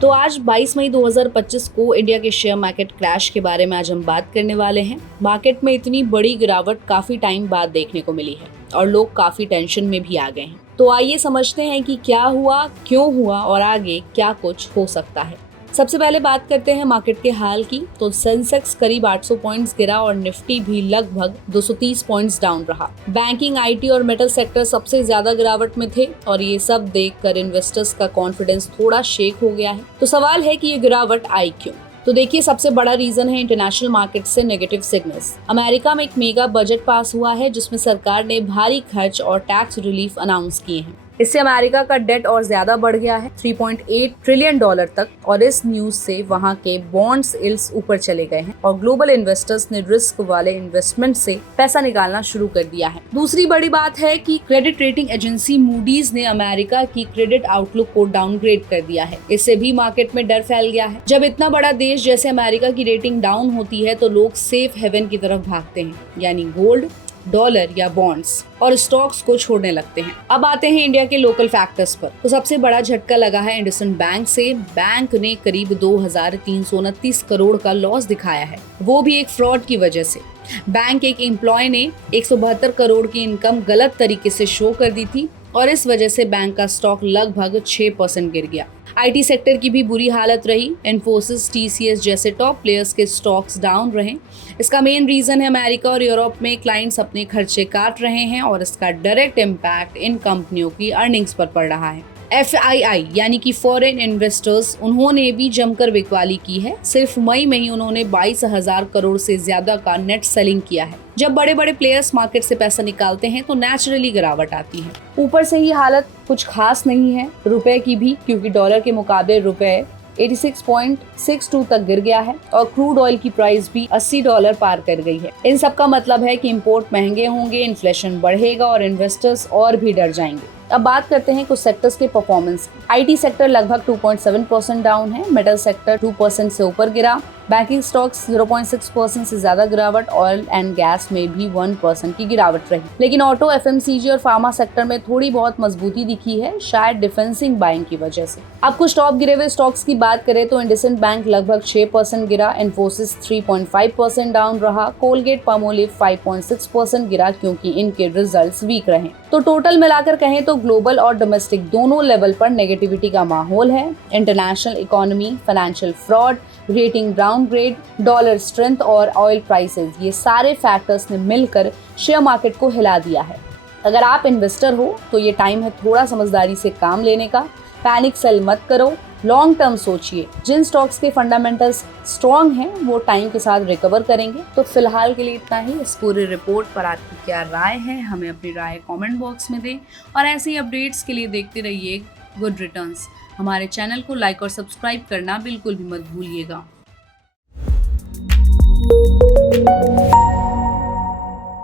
तो आज 22 मई 2025 को इंडिया के शेयर मार्केट क्रैश के बारे में आज हम बात करने वाले हैं। मार्केट में इतनी बड़ी गिरावट काफी टाइम बाद देखने को मिली है और लोग काफी टेंशन में भी आ गए हैं। तो आइए समझते हैं कि क्या हुआ, क्यों हुआ और आगे क्या कुछ हो सकता है। सबसे पहले बात करते हैं मार्केट के हाल की। तो सेंसेक्स करीब 800 पॉइंट्स गिरा और निफ्टी भी लगभग 230 पॉइंट्स डाउन रहा। बैंकिंग, आईटी और मेटल सेक्टर सबसे ज्यादा गिरावट में थे और ये सब देखकर इन्वेस्टर्स का कॉन्फिडेंस थोड़ा शेक हो गया है। तो सवाल है कि ये गिरावट आई क्यों? तो देखिए, सबसे बड़ा रीजन है इंटरनेशनल मार्केट से नेगेटिव सिग्नल्स। अमेरिका में एक मेगा बजट पास हुआ है जिसमें सरकार ने भारी खर्च और टैक्स रिलीफ अनाउंस किए हैं। इससे अमेरिका का डेट और ज्यादा बढ़ गया है 3.8 ट्रिलियन डॉलर तक, और इस न्यूज से वहां के बॉन्ड्स यील्ड्स ऊपर चले गए हैं और ग्लोबल इन्वेस्टर्स ने रिस्क वाले इन्वेस्टमेंट से पैसा निकालना शुरू कर दिया है। दूसरी बड़ी बात है कि क्रेडिट रेटिंग एजेंसी मूडीज ने अमेरिका की क्रेडिट आउटलुक को डाउनग्रेड कर दिया है। इससे भी मार्केट में डर फैल गया है। जब इतना बड़ा देश जैसे अमेरिका की रेटिंग डाउन होती है तो लोग सेफ हेवन की तरफ भागते हैं, यानी गोल्ड, डॉलर या बॉन्ड्स और स्टॉक्स को छोड़ने लगते हैं। अब आते हैं इंडिया के लोकल फैक्टर्स पर। तो सबसे बड़ा झटका लगा है इंडसइंड बैंक से। बैंक ने करीब 2329 करोड़ का लॉस दिखाया है, वो भी एक फ्रॉड की वजह से। बैंक एक एम्प्लॉय ने 172 करोड़ की इनकम गलत तरीके से शो कर दी थी और इस वजह से बैंक का स्टॉक लगभग 6% गिर गया। आईटी सेक्टर की भी बुरी हालत रही। इन्फोसिस, टीसीएस जैसे टॉप प्लेयर्स के स्टॉक्स डाउन रहे। इसका मेन रीजन है अमेरिका और यूरोप में क्लाइंट्स अपने खर्चे काट रहे हैं और इसका डायरेक्ट इम्पैक्ट इन कंपनियों की अर्निंग्स पर पड़ रहा है। FII यानी कि फॉरेन इन्वेस्टर्स, उन्होंने भी जमकर बिकवाली की है। सिर्फ मई में ही उन्होंने 22,000 करोड़ से ज्यादा का नेट सेलिंग किया है। जब बड़े बड़े प्लेयर्स मार्केट से पैसा निकालते हैं तो नेचुरली गिरावट आती है। ऊपर से ही हालत कुछ खास नहीं है रुपए की भी, क्योंकि डॉलर के मुकाबले रुपए 86.62 तक गिर गया है और क्रूड ऑयल की प्राइस भी $80 पार कर गई है। इन सब का मतलब है कि इंपोर्ट महंगे होंगे, इन्फ्लेशन बढ़ेगा और इन्वेस्टर्स और भी डर जाएंगे। अब बात करते हैं कुछ सेक्टर्स के परफॉर्मेंस की। आईटी सेक्टर लगभग 2.7% डाउन है। मेटल सेक्टर 2% से ऊपर गिरा। बैंकिंग स्टॉक्स 0.6% से ज्यादा गिरावट। ऑयल एंड गैस में भी 1% की गिरावट रही। लेकिन ऑटो, एफएमसीजी और फार्मा सेक्टर में थोड़ी बहुत मजबूती दिखी है, शायद डिफेंसिंग बाइंग की वजह से। अब कुछ टॉप गिरे हुए स्टॉक्स की बात करें तो इंडसइंड बैंक लगभग 6% गिरा। इन्फोसिस 3.5% डाउन रहा। कोलगेट पामोलिव 5.6% गिरा क्योंकि इनके रिजल्ट्स वीक रहे। तो टोटल मिलाकर कहें तो ग्लोबल और डोमेस्टिक दोनों लेवल पर नेगेटिविटी का माहौल है। International economy, financial fraud, rating downgrade, dollar strength और ऑयल प्राइसेस, ये सारे फैक्टर्स ने मिलकर शेयर मार्केट को हिला दिया है। अगर आप इन्वेस्टर हो तो ये टाइम है थोड़ा समझदारी से काम लेने का। पैनिक सेल मत करो, लॉन्ग टर्म सोचिए। जिन स्टॉक्स के फंडामेंटल्स स्ट्रॉन्ग हैं वो टाइम के साथ रिकवर करेंगे। तो फिलहाल के लिए इतना ही। इस पूरे रिपोर्ट पर आपकी क्या राय है, हमें अपनी राय कमेंट बॉक्स में दें और ऐसे ही अपडेट्स के लिए देखते रहिए गुड रिटर्न्स। हमारे चैनल को लाइक और सब्सक्राइब करना बिल्कुल भी मत भूलिएगा।